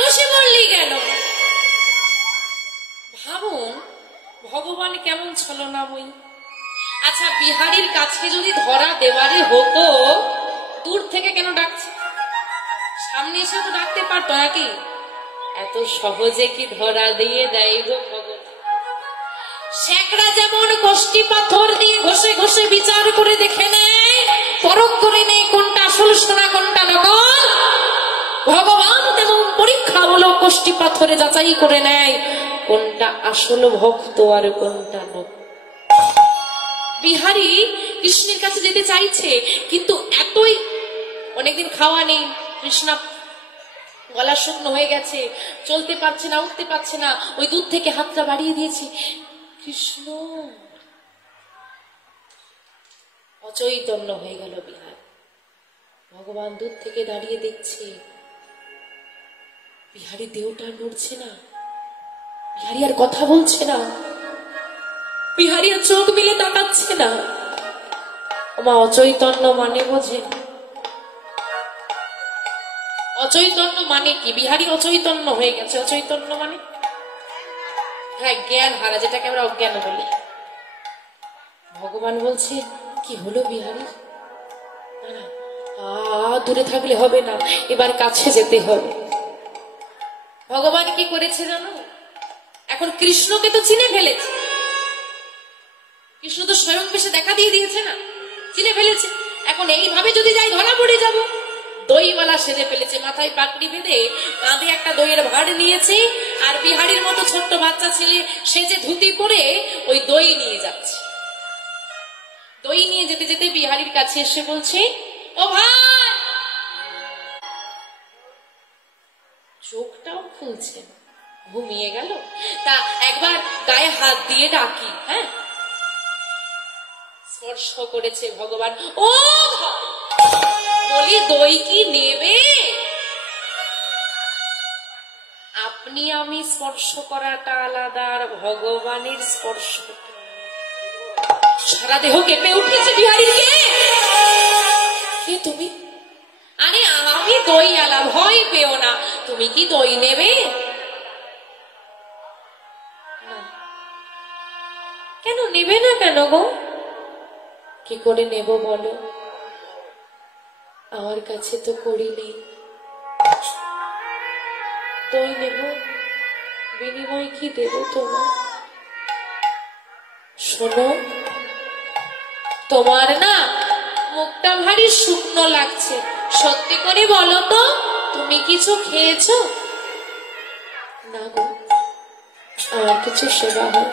বসে পড়লি কেন? ভাবুন ভগবান কেমন ছলনাময়ী। আচ্ছা, বিহারীর কাছে যদি ধরা দেওয়ারই হতো, দূর থেকে কেন ডাকছে? সামনে এসে তো ডাকতে পারতো নাকি? এত সহজে কি ধরা দিয়ে দেয় গো ভগবান? শেখরা যেমন কষ্টি পাথর দিয়ে ঘষে ঘষে বিচার করে দেখে নেয়, পরখ করে নেয় কোনটা আসল সোনা কোনটা নকল, ভগবান তেমন পরীক্ষামূলক কষ্টি পাথরে যাচাই করে নেয় কোনটা আসল ভক্ত আর কোনটা নকল। বিহারী কৃষ্ণের কাছে যেতে চাইছে, কিন্তু এতই অনেকদিন খাওয়া নেই, কৃষ্ণা গলা শুকনো হয়ে গেছে, চলতে পারছে না, উঠতে পারছে না, ওই দূর থেকে হাতটা বাড়িয়ে দিয়েছি। কৃষ্ণ অচৈতন্য হয়ে গেল বিহার। ভগবান দূর থেকে দাঁড়িয়ে দেখছে, বিহারী দেহটা নড়ছে না, বিহারী আর কথা বলছে না, বিহারী আর চোখ মিলে তাকাচ্ছে না। ওমা, অচৈতন্য মানে বোঝে? অচৈতন্য মানে কি? বিহারী অচৈতন্য হয়ে গেছে। অচৈতন্য মানে হ্যাঁ, জ্ঞান হারা, যেটাকে আমরা অজ্ঞান বলি। ভগবান বলছে, কি হলো বিহারী? না, দূরে থাকলে হবে না, এবার কাছে যেতে হবে। ভগবান কি করেছে জানো? এখন কৃষ্ণকে তো চিনে ফেলেছে। কৃষ্ণ তো স্বয়ং বেশে দেখা দিয়ে দিয়েছে না, চিনে ফেলেছে। এখন এইভাবে যদি যাই ধরা পড়ে যাব। দইওয়ালা সেজে ফেলেছে, মাথায় পাগড়ি বেঁধে, কাঁধে একটা দইয়ের ভাড় নিয়েছে, আর বিহারীর মতো ছোট্ট বাচ্চা ছেলে সেজে ধুতি পরে ওই দই নিয়ে যাচ্ছে। দই নিয়ে যেতে যেতে বিহারীর কাছে এসে বলছে, ও ভাই। চোখটাও খুলছে, ঘুমিয়ে গেল। তা একবার গায়ে হাত দিয়ে ডাকি, হ্যাঁ, স্পর্শ করেছে ভগবান। ও বলি, দই কি নেবে? আপনি আমি স্পর্শ করাটা আলাদা, আর ভগবানের স্পর্শ সারা দেহ কেঁপে উঠেছে বিহারীর। কে তুমি? আরে আমি দই আলা, ভয় পেও না। তুমি কি দই নেবে? কেন নেবে না কেন গো? কি করে নেব বলো? আমার কাছে তো করি নেই। দই নেব, বিনিময় কি দেব তোমার? শোনো, তোমার না মুখটা ভারী শুকনো লাগছে, সত্যি করে বলো তো, তুমি কিছু খেয়েছো? না গো, আমার কিছু সেবা হয়।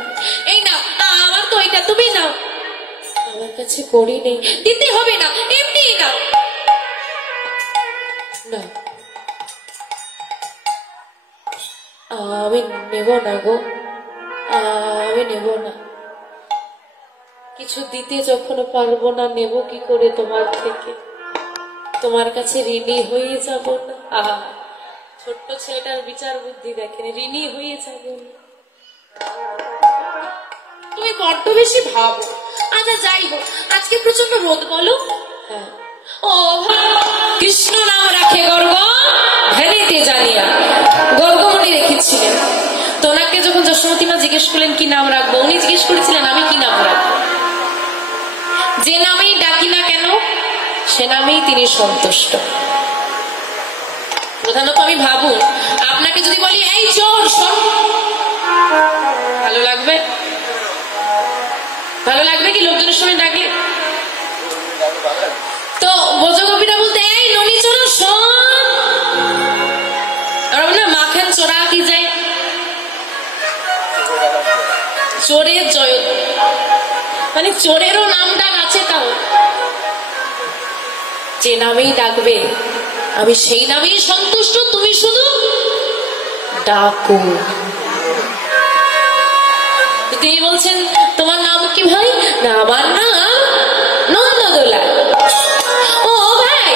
এই নাও, আমার দইটা তুমি নাও। আমার কাছে করি নেই। দিতে হবে না, এমনি নাও। না, আমি নেব না গো, আমি নেব না। কিছু দিতে যখন পারবো না, নেব কি করে তোমার থেকে? তোমার কাছে ঋণী হয়ে যাব না? আহা, ছোট্ট ছেলেটার বিচার বুদ্ধি দেখেন, ঋণী হয়ে যাব না। তুমি বড্ড বেশি ভাবো। আচ্ছা যাই হোক, আজকে প্রচন্ড রোদ বলো। হ্যাঁ। ও কৃষ্ণ নাম রাখে গর্গ ভেরিতে জানিয়া, গর্গমণি রেখেছিলেন। তো ওনাকে যখন যশোমতী মা জিজ্ঞেস করলেন কি নাম রাখবো, উনি জিজ্ঞেস করেছিলেন আমি কি নাম রাখবো। যে নামেই ডাকি না কেন, সে নামেই তিনি সন্তুষ্ট। প্রধানত আমি ভাবুন, আপনাকে যদি বলি এই চোর, ভালো লাগবে? ভালো লাগবে কি লোকজনের সঙ্গে ডাকলে? তো বোঝগোপীরা বলতে, এই ননি চোর শোন। আমরা না মাখান চোরা কি যায়, চোরের জয়, মানে চোরেরও নাম ডাক আছে। তাও যে নামেই ডাকবে আমি সেই নামেই সন্তুষ্ট, তুমি শুধু ডাকো। তিনি বলছেন তোমার নাম কি ভাই? না, আমার নাম নন্দদোলা। ও ভাই,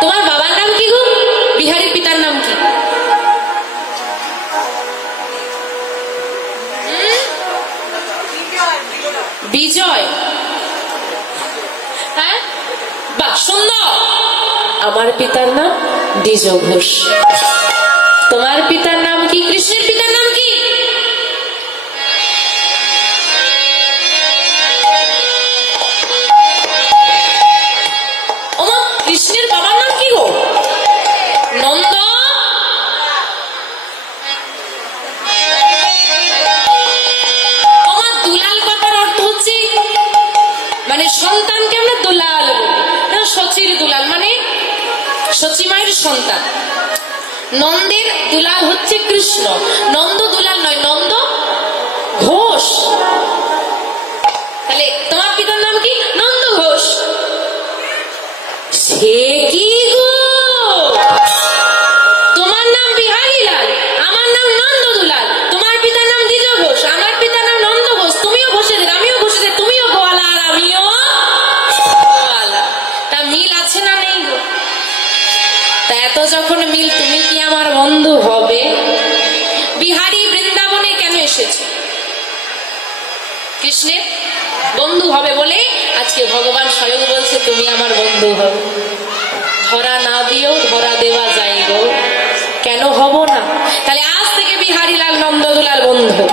তোমার বাবার নাম কি গো? বিহারীর পিতার নাম কি? বিজয়। হ্যাঁ, বাহ, সুন্দর। আমার পিতার নাম দ্বিজ ঘোষ। তোমার পিতার নাম কি? কৃষ্ণের পিতার নাম কি? ওমা, কৃষ্ণের বাবার নাম কি গো? নন্দ। ওমা, দুলাল কথার অর্থ হচ্ছে মানে সন্তানকে আমরা দুলাল বলি না, সচির দুলাল মানে সচি মায়ের সন্তান। নন্দের দুলাল হচ্ছে কৃষ্ণ, নন্দ দুলাল নয়, নন্দ ঘোষ। তাহলে তোমার পিতার নাম কি? নন্দ ঘোষ। সে কি গো, তোমার নাম বিহারী লাল, আমার নাম নন্দ দুলাল, তোমার পিতার নাম দ্বিজ ঘোষ, আমার পিতার নাম নন্দ ঘোষ, তুমিও ঘোষেদের, আমিও ঘোষেদের, তুমিও গোয়ালা আর আমিও গোয়ালা। তা মিল আছে না নেই গো? তা এত যখন মিল, তুমি কি আমার বন্ধু হবে? বিহারী বৃন্দাবনে কেন এসেছে? কৃষ্ণের বন্ধু হবে বলে আজকে ভগবান স্বয়ং বলছে তুমি আমার বন্ধু হবে। ধরা না দিও, ধরা দেওয়া যায় গো, কেন হব না? তাহলে আজ থেকে বিহারী লাল নন্দদুলাল বন্ধু।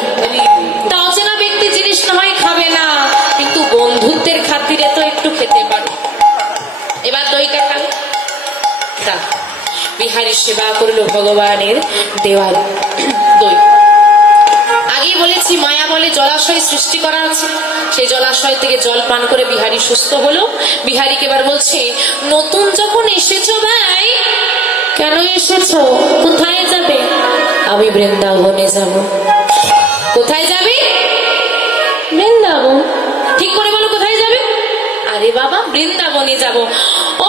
তা অচেনা ব্যক্তি জিনিস না হয় খাবে না, কিন্তু বন্ধুত্বের খাতিরে তো একটু খেতে পারে। এবার দইটা খাবে। বিহারী সেবা করলো ভগবানের দেওয়াল দই। আগেই বলেছি মায়া বলে জলাশয় সৃষ্টি করা আছে, সেই জলাশয় থেকে জল পান করে বিহারী সুস্থ হলো। বিহারীকে এবার বলছে, নতুন যখন এসেছো ভাই, কেন এসেছো? কোথায় যাবে? আমি বৃন্দাবনে যাব। কোথায় যাবে? বৃন্দাবন। ঠিক করে বলো কোথায় যাবে? আরে বাবা, বৃন্দাবনে যাব।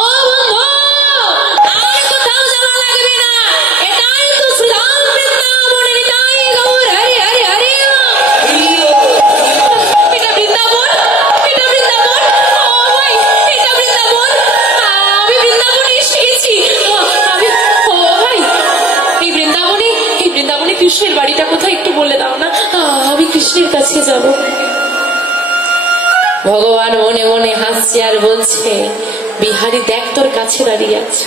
ও বন্ধু, আর কোথাও যাওয়া লাগবে না, এটাই তো শ্রীরাম বৃন্দাবন, এটাই গৌর হরি হরি হরি। এটা বৃন্দাবন, এটা বৃন্দাবন, ও ভাই এটা বৃন্দাবন। আমি বৃন্দাবনে এসে গেছি। আমি ও ভাই, এই বৃন্দাবনে কৃষ্ণের বাড়িটা কোথায় একটু বলে দাও না, আমি কৃষ্ণের কাছে যাব। ভগবান মনে মনে হাসছে আর বলছে, বিহারী দেখ তোর কাছে দাঁড়িয়ে আছে।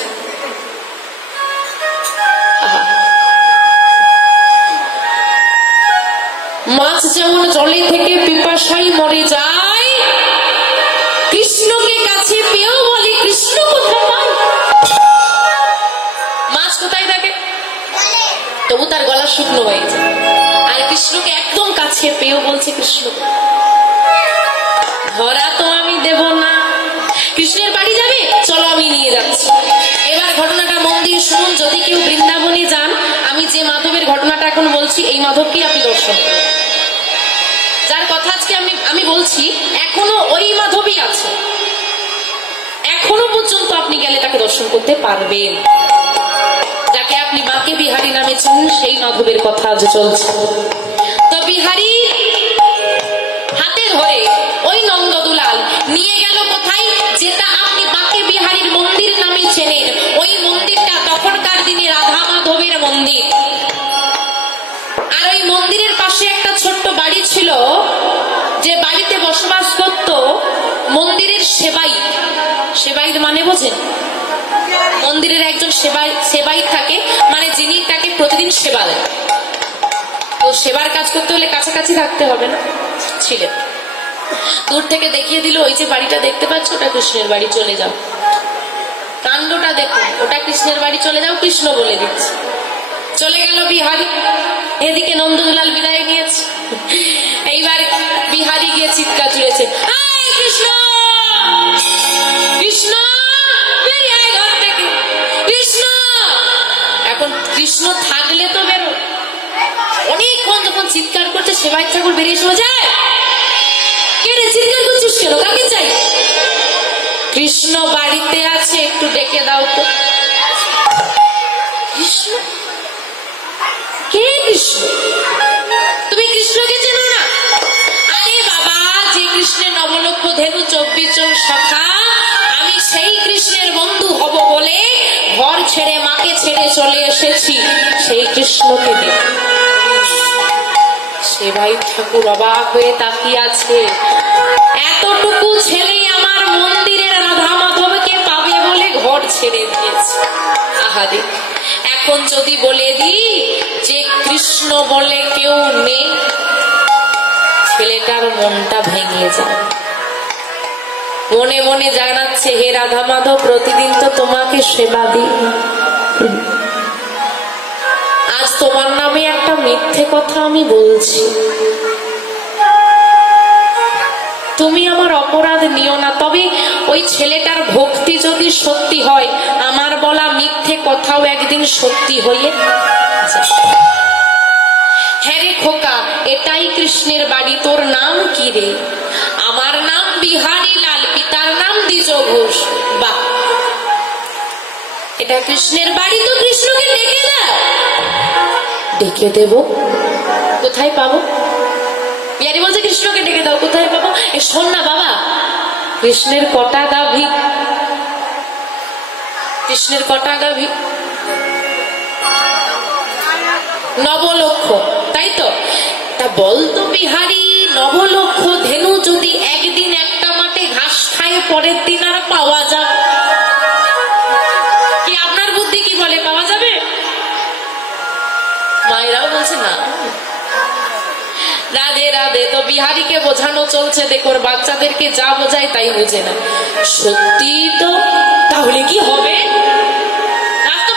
মাছ যেমন জলে থেকে পিপাসায় মরে যায়, কৃষ্ণকে কাছে পেয়েও বলে কৃষ্ণ কোথায় পাই। মাছ কোথায় থাকে? তবু তার গলা শুকনো হয়ে যায়। আর কৃষ্ণকে একদম কাছে পেয়েও বলছে কৃষ্ণ। ধরা তো আমি দেব না। কৃষ্ণের বাড়ি যাবে, চলো আমি নিয়ে যাচ্ছি। এবার ঘটনাটা মন দিয়ে শুনুন। যদি কেউ বৃন্দাবনে যান, আমি যে মাধবের ঘটনাটা এখন বলছি, এই মাধবকেই আপনি দর্শন করুন। যার কথা আজকে আমি বলছি, এখনো ওই মাধবই আছে, এখনো পর্যন্ত আপনি গেলে তাকে দর্শন করতে পারবেন। যাকে আপনি বাঁকে বিহারী নামে চেনেন, সেই মাধবের কথা আজ চলছে। তো বিহারী হাতে ধরে ওই নন্দদুলাল নিয়ে গেল কোথায়, যেটা আপনি বাঁকে বিহারীর মন্দির নামে চেনেন। ওই মন্দিরটা তখনকার দিনে রাধা মাধবের মন্দির। আর ওই মন্দিরের পাশে একটা ছোট্ট বাড়ি ছিল, যে বাড়িতে বসবাস করত মন্দিরের সেবাই। সেবাইত মানে বোঝেন? মন্দিরের একজন সেবাই থাকে, মানে যিনি তাকে প্রতিদিন সেবা দেন। তো সেবার কাজ করতে হলে কাছাকাছি থাকতে হবে না, ছিলেন। দূর থেকে দেখিয়ে দিল, ওই যে বাড়িটা দেখতে পাচ্ছ, ওটা কৃষ্ণের বাড়ি, চলে যাও। কাণ্ডটা দেখুন, ওটা কৃষ্ণের বাড়ি, চলে যাও, কৃষ্ণ বলে দিচ্ছে। চলে গেল বিহারী। এদিকে নন্দদুলাল বিদায় নিয়েছে। এইবার বিহারী গিয়ে চিৎকার জুড়েছে, কৃষ্ণ কৃষ্ণ, বেরিয়ে আয় ঘর থেকে, কৃষ্ণ। এখন কৃষ্ণ থাকলে তো বেরো। অনেকক্ষণ যখন চিৎকার করছে, সেবাই ঠাকুর বেরিয়ে এসে যায়, কে রে চিৎকার করছিস কেন, কাকে চাই? কৃষ্ণ বাড়িতে আছে, একটু ডেকে দাও তো। কৃষ্ণ? কে কৃষ্ণ? তুমি কৃষ্ণকে চেনো না? আরে বাবা, যে কৃষ্ণের নবলক্ষ ধেনু 24 জন সখা, আমি সেই কৃষ্ণের বন্ধু হব বলে ঘর ছেড়ে, মাকে ছেড়ে চলে এসেছি সেই কৃষ্ণকে দেখে। সেবাই ঠাকুর অবাক হয়ে তাকিয়ে আছে। এতটুকু ছেলে আমার মন্দিরের রাধা মাধবকে পাবে বলে ঘর ছেড়ে দিয়েছে। আহারে, এখন যদি বলে দিই যে কৃষ্ণ বলে কেউ নেই, ছেলেটার মনটা ভেঙে যায়। মনে মনে জানাচ্ছে, হে রাধা মাধব, প্রতিদিন তো তোমাকে সেবা দিই, আজ তোমার নামে একটা মিথ্যে কথা আমি বলছি, তুমি আমার অপরাধ নিও না। তবে ওই ছেলেটার ভক্তি যদি সত্যি হয়, আমার বলা মিথ্যে কথাও একদিন সত্যি হয়ে যাবে। হ্যাঁ রে খোকা, এটাই কৃষ্ণের বাড়ি, তোর নাম কি রে? আমার নাম বিহারী লাল, পিতার নাম দ্বিজ ঘোষ। বাহ, এটা কৃষ্ণের বাড়ি, তো কৃষ্ণকে ডেকে দাও। ডেকে দেব? কোথায় পাবো? বিহারী বলছে কৃষ্ণকে ডেকে দাও, কোথায় পাবো? শোন না বাবা, কৃষ্ণের কটা গাভী? কৃষ্ণের কটা গাভী? 9 লক্ষ, তাই তো? তা বলতো বিহারী, 9 লক্ষ ধেনু যদি একদিন একটা মাঠে ঘাস খায়, পরের দিন আর পাওয়া যাবে কি? আপনার বুদ্ধি কি বলে, পাওয়া যাবে? মায়েরাও বলছে না। রাধে রাধে। তো বিহারীকে বোঝানো চলছে, দেখো বাচ্চাদেরকে যা বোঝায় তাই বুঝে না। সত্যি তো, তাহলে কি হবে?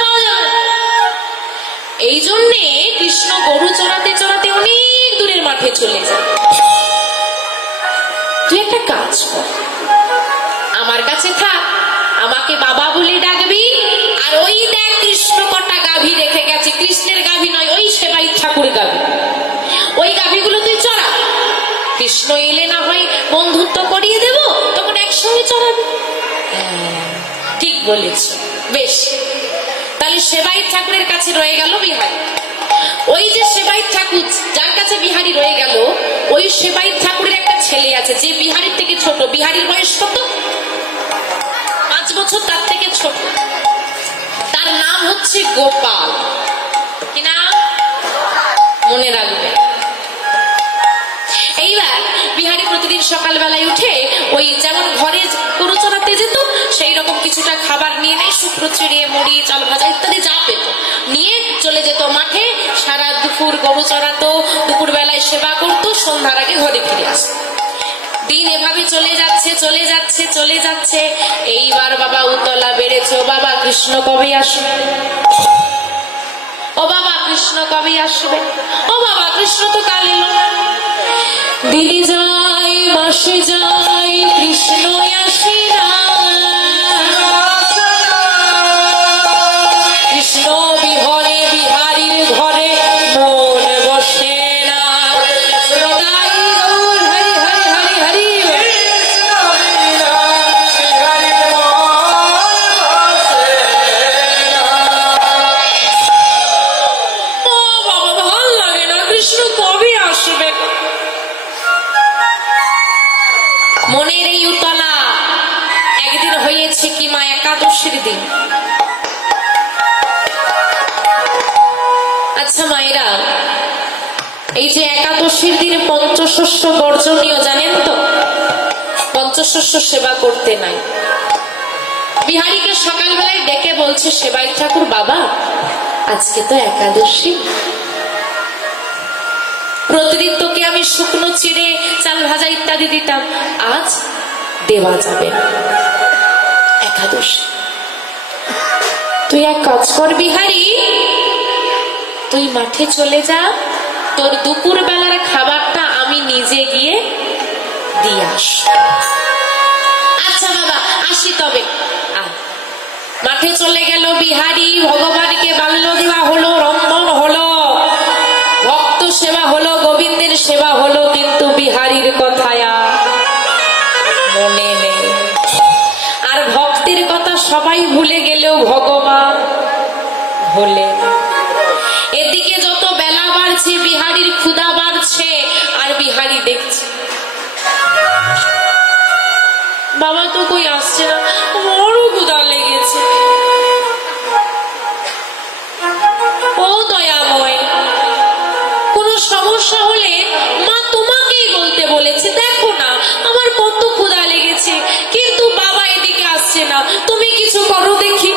পাওয়া যাবে। এই জন্যে কৃষ্ণ গরু চড়াতে চড়াতে অনেক দূরের মাঠে চলে যায়। তুই একটা কাজ কর, আমার কাছে থাক, আমাকে বাবা বলে ডাকবি, আর ওই দেখ কৃষ্ণ কটা গাভী রেখে গেছে, কৃষ্ণের গাভী নয়, ওই সেবাই ঠাকুর গাভী, ওই গাভীগুলো তুই চড়া। কৃষ্ণ এলে না হয় বন্ধুত্ব করিয়ে দেব, তখন একসঙ্গে চড়াবে। ঠিক বলেছ, বেশ। তাহলে সেবাই ঠাকুরের কাছে রয়ে গেল বিহারী। ওই যে সেবাই ঠাকুর যার কাছে বিহারী রয়ে গেল, ওই সেবাই ঠাকুরের একটা ছেলে আছে যে বিহারীর থেকে ছোট। বিহারীর বয়স কত? 5 বছর তার থেকে ছোট। তার নাম হচ্ছে গোপাল। কি নাম? মনে রাখবে। এইবার বিহারী প্রতিদিন সকালবেলায় উঠে ওই যেমন ঘরে গরু চড়াতে যেত, সেই রকম কিছুটা খাবার নিয়ে নেয়, শুকনো চিড়ে, মুড়ি, চাল ভাজা ইত্যাদি যা পেত নিয়ে চলে যেত মাঠে। সারা দুপুর গরু চড়াতো, দুপুর বেলায় সেবা করতো, সন্ধ্যার আগে ঘরে ফিরে আসতো। দিন এভাবে চলে যাচ্ছে চলে যাচ্ছে চলে যাচ্ছে। এইবার বাবা উতলা বেড়েছে, ও বাবা কৃষ্ণ কবে আসবে? ও বাবা কৃষ্ণ কবে আসবে? ও বাবা কৃষ্ণ তো কাল এলো না। দিন যায় মাসে যায়, কৃষ্ণ আসে না। কৃষ্ণ বিহনে বিহারীর ঘরে মন বসে না। হরি হরি হরি হরি। ও বাবা ভাল লাগে না, কৃষ্ণ কবে আসবে? মনের এই উতলা। একদিন হয়েছে কি মা, একাদশীর দিন। আচ্ছা মায়েরা, এই যে একাদশীর দিন পঞ্চশস্য বর্জনীয়, জানেন তো? পঞ্চশস্য সেবা করতে নাই। বিহারীকে সকালবেলায় ডেকে বলছে সেবাই ঠাকুর, বাবা আজকে তো একাদশী, প্রতিদিন তোকে আমি শুকনো চিড়ে, চাল ভাজা ইত্যাদি দিতাম, আজ দেওয়া যাবে না, একাদশী। তুই এক কাজ কর বিহারী, তুই মাঠে চলে যা, তোর দুপুর বেলার খাবারটা আমি নিজে গিয়ে দিয়ে আস। আচ্ছা বাবা আসি তবে। মাঠে চলে গেল বিহারী। ভগবানকে বাল্য দেওয়া হলো, রন্ধন হলো, ভক্ত সেবা হলো, গোবিন্দের সেবা হলো, কিন্তু বিহারীর কথা মনে নেই। আর ভক্তের কথা সবাই ভুলে গেলেও ভগবান ভোলে। এদিকে যত বেলা বাড়ছে, বিহারীর ক্ষুধা বাড়ছে, আর বিহারী দেখছে বাবা তো কই আসছে না, বড় ক্ষুধা লেগেছে। ও দয়াময়, কোন সমস্যা হলে মা তোমাকেই বলতে বলেছে, দেখো না আমার কত ক্ষুধা লেগেছে, কিন্তু বাবা এদিকে আসছে না, তুমি কিছু করো দেখি।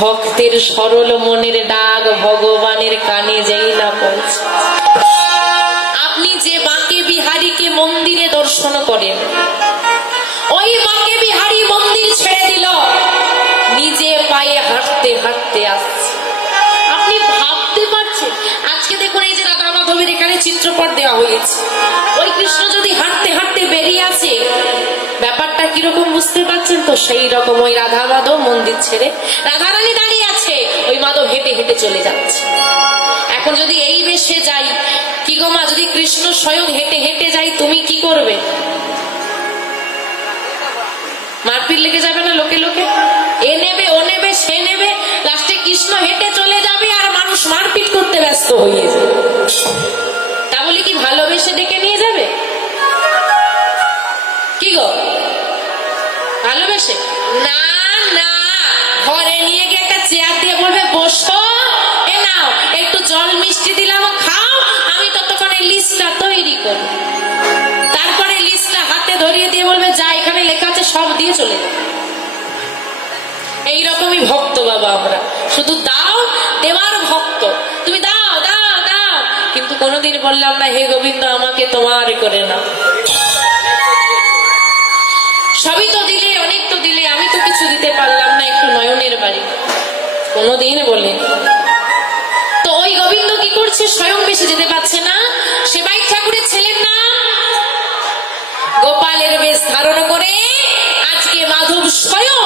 ভক্তের সরল মনের ডাক ভগবানের কানে যেই না পৌঁছে, আপনি যে বাঁকে বিহারীকে মন্দিরে দর্শন করেন, ওই বাঁকে বিহারী মন্দির ছেড়ে দিল, নিজে পায়ে হাঁটতে হাঁটতে আসছে। আপনি ভাবতে পারছেন? আজকে দেখুন এই যে রাধা মাধবের এখানে চিত্রপট দেওয়া হয়েছে, ওই কৃষ্ণ যদি হাঁটতে হাঁটতে বেরিয়ে আসে, ব্যাপারটা কিরকম বুঝতে পারছেন তো? সেই রকম ওই রাধা মাধব মন্দির ছেড়ে, রাধারানী দাঁড়িয়ে আছে, ওই মাধব হেঁটে হেঁটে চলে যাচ্ছে। এখন যদি এই বেশে যাই, কি গো মা, যদি কৃষ্ণ স্বয়ং হেঁটে হেঁটে যাই, তুমি কি করবে? মারপিট লেগে যাবে না লোকে লোকে? এ নেবে, ও নেবে, সে নেবে, লাস্টে কৃষ্ণ হেঁটে চলে যাবে আর মানুষ মারপিট করতে ব্যস্ত হয়ে যাবে। তা বলে কি ভালোবেসে ডেকে নিয়ে যাবে? কি গো, ভালোবেসে? না না, ঘরে নিয়ে গিয়ে একটা চেয়ার দিয়ে বলবে বসো, এ নাও একটু জল মিষ্টি দিলাম খাও, আমি ততক্ষণে লিস্টটা তৈরি করব। তারপরে লিস্টটা হাতে ধরিয়ে দিয়ে বলবে যা এখানে লেখা আছে সব দিয়ে চলে যাবে। এইরকমই ভক্ত বাবা আমরা, শুধু দাও দেওয়ার ভক্ত। তুমি দাও দাও দাও, কিন্তু কোনোদিন বললাম না হে গোবিন্দ আমাকে তোমার করে নাও। সবই তো দিলে, অনেক তো দিলে, আমি তো কিছু দিতে পারলাম না, একটু নয়নের বাড়ি, কোনোদিন বলেন। তো ওই গোবিন্দ কি করছে? স্বয়ং বেশি যেতে পারছে না। সেবাই ঠাকুরের ছেলের নাম গোপালের বেশ ধারণ করে আজকে মাধব স্বয়ং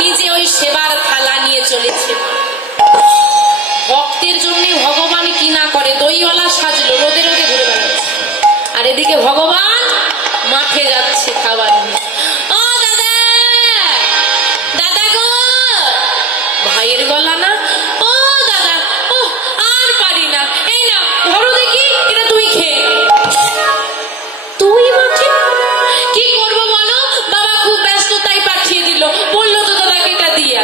নিজে ওই সেবার থালা নিয়ে চলেছে। ভক্তের জন্য ভগবান কি না করে, দইওয়ালা সাজলো, রোদে রোদে ঘুরে বেড়াচ্ছে, আর এদিকে ভগবান মাঠে যাচ্ছে খাবার নিয়ে। ও দাদা, দাদা গো, ভাইয়ের গলা না? ও দাদা, ও আর পারি না, এই না ধরো দেখি, এটা তুই খেয়ে। তুই মাঠে কি করবো বলো? বাবা খুব ব্যস্ত তাই পাঠিয়ে দিল, বললো তো দাদাকে এটা দিয়া।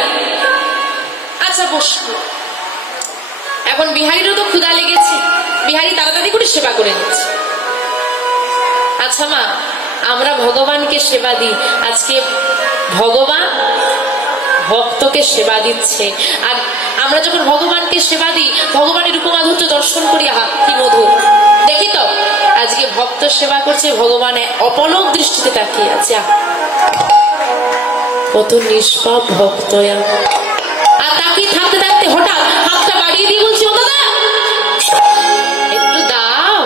আচ্ছা বসবো। এখন বিহারীরও তো ক্ষুধা লেগেছে, বিহারী তাড়াতাড়ি করে সেবা করে নিচ্ছে। আচ্ছা মা, আমরা ভগবানকে সেবা দিই, আজকে ভগবান ভক্তকে সেবা দিচ্ছে। আর আমরা যখন ভগবানকে সেবা দিই, ভগবানের রূপমাধুর্য দর্শন করি, আহা কি মধুর। দেখি তো আজকে ভক্ত সেবা করছে, ভগবানের অপলক দৃষ্টিতে তাকিয়ে আছে, কত নিষ্পাপ ভক্ত। আর তাকিয়ে থাকতে থাকতে হঠাৎ হাতটা বাড়িয়ে দিয়ে বলছি ও দাদা একটু দাও।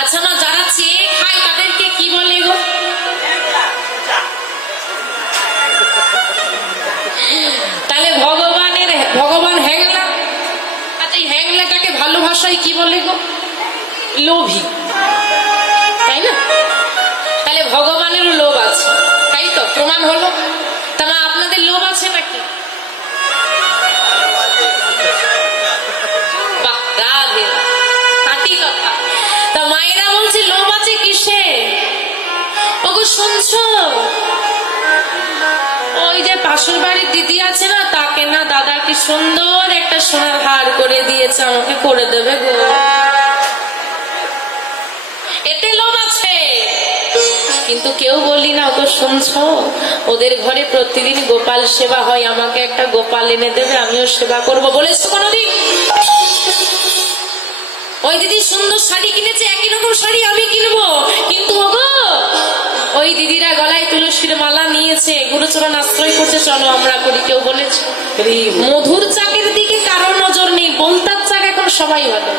আচ্ছা মা, যারা চেয়ে খায় তাদেরকে কি বলে গো? তাহলে ভগবান হ্যাংলা। আচ্ছা এই হ্যাংলাটাকে ভালো ভাষায় কি বলে গো? লোভী, তাই না? তাহলে ভগবানেরও লোভ আছে, তাই তো প্রমাণ হলো। তা মা আপনাদের লোভ আছে নাকি? বাহ, রাধে, খাঁটি কথা। তা মায়েরা বলছে লোভ আছে কিসে? ওগো শুনছো, ওই যে পাশের বাড়ির দিদি আছে না, তাকে না দাদা কি সুন্দর একটা সোনার হার করে দিয়েছে, আমাকে করে দেবে গো। এতে লোভ আছে, কিন্তু কেউ বলি না ওকে শুনছো, ওদের ঘরে প্রতিদিন গোপাল সেবা হয়, আমাকে একটা গোপাল এনে দেবে, আমিও সেবা করবো বলেছো কোনোদিন? ওই দিদি সুন্দর শাড়ি কিনেছে, একই রকম শাড়ি আমি কিনবো, কিন্তু ওগো ওই দিদিরা গলায় তুলসীর মালা নিয়েছে, গুরুচরণ আশ্রয় করছে, চলো আমরা করি, কেউ বলেছে? মধুর চাকের দিকে কারো নজর নেই, বলতার চাক এখন সবাই ভালো।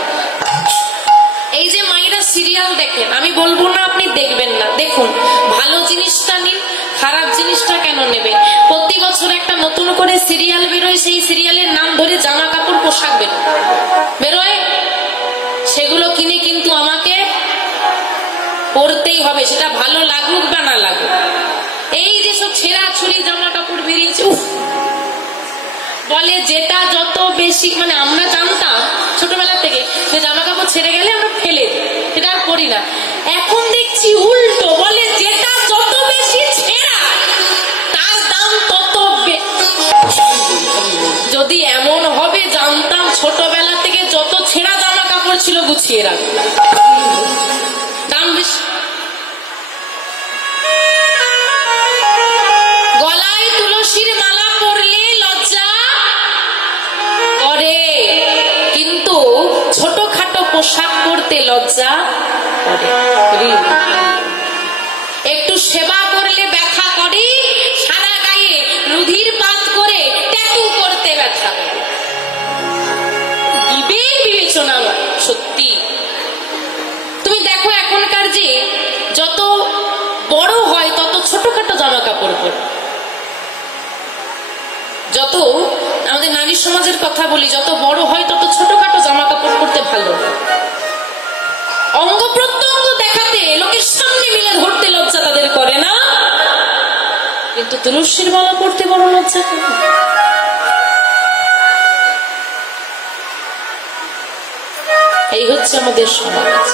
এই যে মায়েরা সিরিয়াল দেখেন, আমি বলবো না আপনি দেখবেন না, দেখুন, ভালো জিনিসটা নিন, খারাপ জিনিসটা কেন নেবেন? প্রতি বছর একটা নতুন করে সিরিয়াল বেরোয়, সেই সিরিয়ালের নাম ধরে জামা কাপড় পোশাক বেরোয়, সেগুলো কিনে কিন্তু আমাকে পরতেই হবে, সেটা ভালো লাগুক বা না লাগুক। এই যে সব ছেঁড়া ছুরি জামা কাপড় বেরিয়েছে, বলে যেটা যত বেশি, মানে আমরা জানতাম ছোটবেলা থেকে যে জামা কাপড় ছেড়ে গেলে আমরা ফেলে দিই, সেটা আর পরি না। এখন দেখছি উল্টো, বলে যেটা যত বেশি ছেঁড়া তার দাম তত যদি এমন হবে জানতাম ছোটবেলা থেকে যত ছেঁড়া জামা কাপড় ছিল গুছিয়ে রাখ, দাম বেশি। গলায় তুলসীর মালা করে। একটু সেবা করলে ব্যথা করে, সারা গায়ে রুধির পাত করে ট্যাটু করতে ব্যথা করে। বিবেচনা সত্যি। তুমি দেখো এখনকার যে যত বড় হয় তত ছোটখাটো জামা কাপড় পরে, যত আমাদের নারী সমাজের কথা বলি, যত বড় হয় তত ছোটখাটো জামা কাপড় পরতে ভালো, অঙ্গ প্রত্যঙ্গ দেখাতে লোকের সামনে মিলে ধরতে লজ্জা তাদের করে না, কিন্তু তুলসীর মালা পড়তে বড় লজ্জা করে। এই হচ্ছে আমাদের সমাজ।